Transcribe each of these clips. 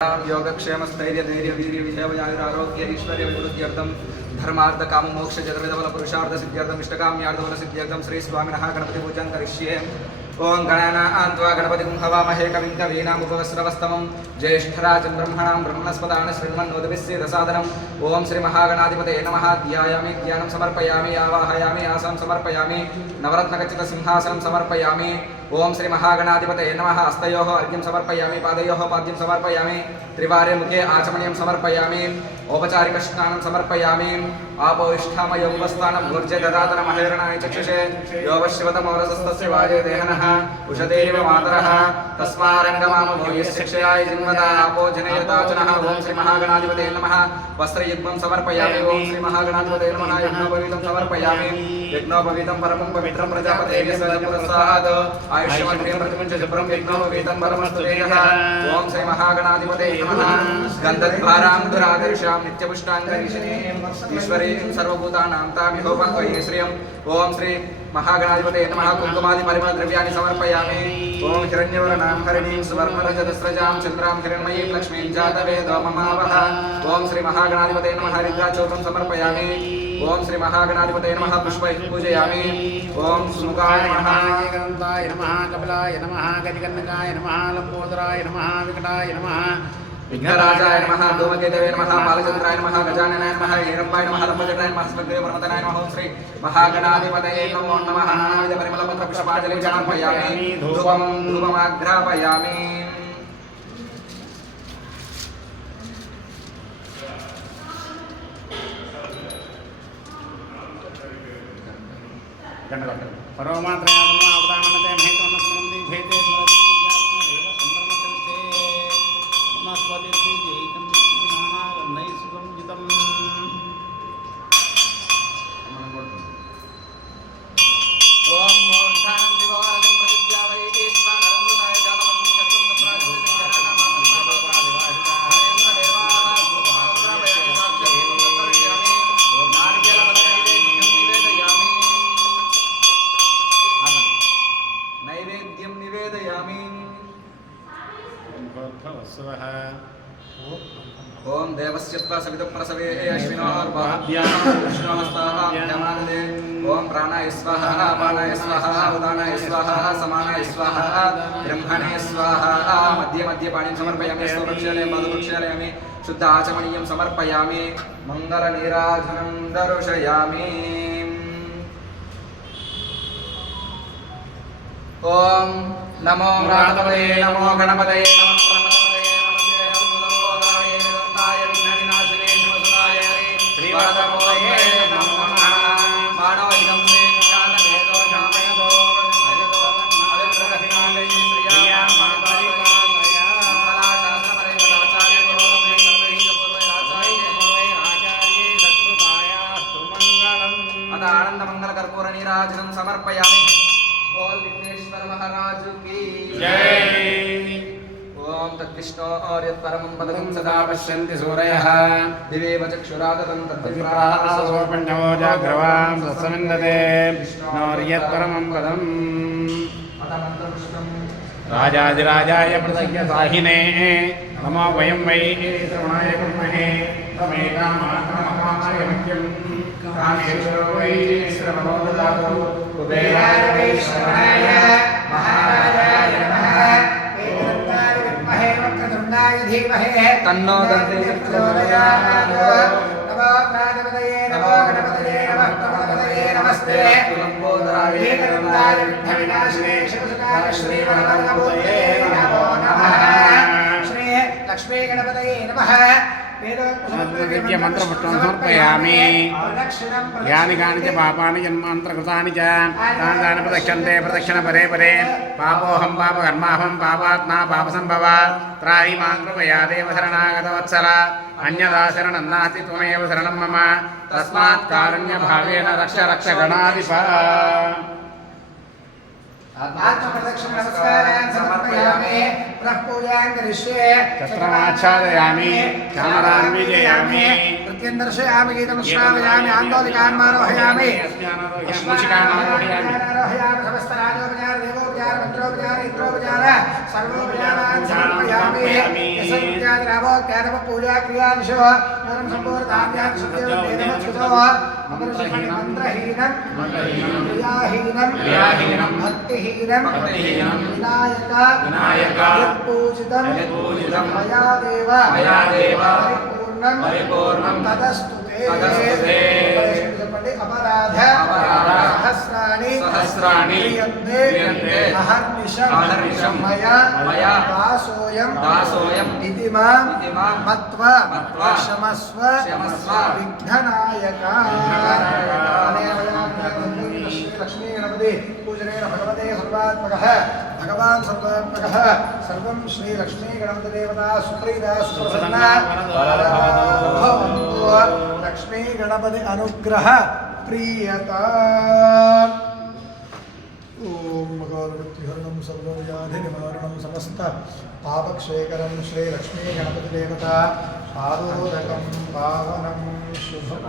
योगक्षेमस्थैर्य धैर्य वीर्य विजयवयायुरारोग्य ऐश्वर्य विवृद्ध्यर्थम धर्मार्थ काम मोक्ष चतुर्विधफल पुरुषार्थ सिद्ध्यर्थम इष्टकाम्यार्थफल सिद्ध्यर्थम श्री स्वामिनः गणपति पूजन करिष्ये। ओं गणानान्त्वा गणपतिं हवामहे कविं कवीनामुपवस्त्रवस्तमं ज्येष्ठराजं ब्रह्मणां ब्रह्मणस्पदान् शृण्वन्नोदभिस्येदसादनम्। ओं श्री महागणाधिपतये नमः। ध्यायामि ध्यानं समर्पयामि आवाहयामि आसनं समर्पयामि नवरत्नखचितसिंहासनं समर्पयामि। ओं श्री महागणाधिपतये नमः। हस्तयोः अर्घ्यं समर्पयामि पादयोः पाद्यं समर्पयामि त्रिवारे मुखे आचमनीयं समर्पयामि औपचारिकस्नानं समर्पयामि। आपोष्ठामयोपस्थानं भुर्जे ददातन महेरणाय चक्षुषे योवश्यवतमोरसस्तस्य वाजे देहनः उषदेव मातरः तस्मारङ्गमाम भूयस्य क्षयाय जिन्मदा आपो जनयताचनः। ओं श्री महागणाधिपतये नमः। वस्त्रयुग्मं समर्पयामि। ओं श्री महागणाधिपतये नमः। यज्ञोपवीतं समर्पयामि। यज्ञोपवीतं परमं पवित्रं प्रजापतेः स्वयंपुरस्तात् आयुष्यमण्डलं प्रतिमुञ्च शुभ्रं यज्ञोपवीतं परमस्तु तेजः। ओं श्री महागणाधिपतये नमः। गन्धद्वारां दुरादर्शां नित्यपुष्टाङ्गरीशिनीं ईश्वरीं सर्वभूतानां तामिहोपह्वये श्रियम्। ओं श्री महागणाधिपतये नमः। कुङ्कुमादि परिमलद्रव्याणि समर्पयामि। ओं हिरण्यवर्णां हरिणीं सुवर्णरजतस्रजां चन्द्रां हिरण्मयीं लक्ष्मीं जातवेदो ममावह। ओं श्री महागणाधिपतये नमः। हरिद्राचूर्णं समर्पयामि। ओं श्री महागणाधिपतये नमः। पुष्पैः पूजयामि। ओं सुमुखाय नमः। गन्धाय नमः। कपिलाय नमः। गजकर्णकाय नमः। लम्बोदराय नमः। विकटाय नमः। विघ्नराजाय नमः। धूमकेतवे नमः। बालचन्द्राय नमः। गजाननाय नमः। हिरण्मयाय नमः। लम्बोदराय नमः। स्मग्रेवपर्वतनाय नमः। ओं श्री महागणाधिपतये नमो नमः। नानाविध परिमलपत्रपुष्पाञ्जलिं समर्पयामि। धूपमाघ्रापयामि। सर्वमात्रयात्मा अवदानते महेतवन्न संबंधी भेते नैवेद्यं निवेदयामि। ओं देवस्य त्वा सवितुः अश्विनोर्बाहुभ्यां विष्णोहस्ताभ्यामानदे। ओं प्राणाय स्वाहा अपानाय स्वाहा उदानाय स्वाहा समानाय स्वाहा ब्रह्मणे स्वाहा। मध्ये मध्ये पाणिं समर्पयामि। स्तोत्रक्षालयं पादप्रक्षालयामि। शुद्ध आचमनीयं समर्पयामि। मङ्गलनीराजनं दर्शयामि। ओं नमो गणपतये नमो गणपतये नमः प्रमदपतये नमस्ते हरिमूलमोदाय निरन्ताय विघ्नविनाशिने शिवसुताय श्रीवरदमोदये नमो नमः। मानवैकं श्रीक्षालभेदो शामयदो हरितो हरिप्रगतिनालये श्रियां मणिपालिकालया कलाशास्त्रपरिवदाचार्यतो मे सर्वैकपूर्वैराचार्ये आचार्ये सत्कृतायास्तु मङ्गलम्। अथ आनन्दमङ्गलकर्पूरनीराजनं समर्पयामि। बोल विघ्नेश्वर महाराज की जय। ओम तद्विष्णो और यत्परमं पदं सदा पश्यन्ति सूरयः दिवेव चक्षुरादतं तद्विप्रासोपण्यो जाग्रवां सत्समिन्दते नौर्यत्परमं पदम्। राजाधिराजाय प्रदय्यसाहिने नमो वयं वै श्रवणाय कुर्महे तमेकामात्रमकामाय मह्यं कामेश्वरो वै श्रवणो ददातु कुबेराय वै श्रवणाय महाराजाय नमः। वेदन्ताय विद्महे वक्रतुण्डाय धीमहि तन्नो दन्ते प्रचोदयात्। नमो गणपतये नमो गणपतये नमः प्रमदपतये नमस्ते लम्बोदराय वेदन्ताय विघ्नविनाशिने शिवसुताय श्रीवरदमोदये नमो नमः। श्री लक्ष्मी गणपतये नमः। वेद्य मंत्रपुष्पं समर्पयामि। यानि कानि च पापानि जन्मान्तरकृतानि च तानि प्रदक्षन्ते प्रदक्षिण परे परे पापोऽहं पापकर्माहं पापात्मा पापसम्भवा त्राहि मां कृपया देव शरणागतवत्सल अन्यदा शरणं नास्ति त्वमेव शरणं मम तस्मात् कारुण्यभावेन रक्ष रक्ष गणाधिप। आत्मप्रदक्षिण नमस्कारान् समर्पयामि। पुनः पूजां करिष्ये। छत्रमाच्छादयामि। चामरान् विजयामि। नृत्यं दर्शयामि। गीतं श्रावयामि। आन्दोलिकान् आरोहयामि। समस्तराजोपचार देवोपचार मंत्रो षोडशोपचार इंद्रोपचार सर्वोपचारान् समर्पयामि यस्यादिरावो ज्ञानम पूजा क्रियादिशो ज्ञानं सम्पूर्णाभ्यां सत्यवदेनमच्युतो अमरसिंहमन्त्रहीनं क्रियाहीनं भक्तिहीनं विनायक यत्पूजितं मया देव परिपूर्णं तदस्तु ते अपराध सहस्राणि क्रियन्ते अहर्निशं मया दासोऽयं इति मां मत्वा क्षमस्व विघ्ननायक लक्ष्मी गणपति पूजनेन भगवते सर्वात्मकः भगवान् सर्वात्मकः सर्वं श्री लक्ष्मी गणपति देवता सुप्रीता सुप्रसन्ना लक्ष्मी गणपति अनुग्रह प्रियता ओम मगालवृत्तिहरणं सर्वव्याधिनिवारणं समस्त पापक्षेकरं श्री लक्ष्मी गणपति देवता पादोदकं पावनं शुभं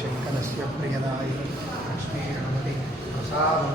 शङ्करस्य प्रियदायि लक्ष्मी गणपति प्रसादं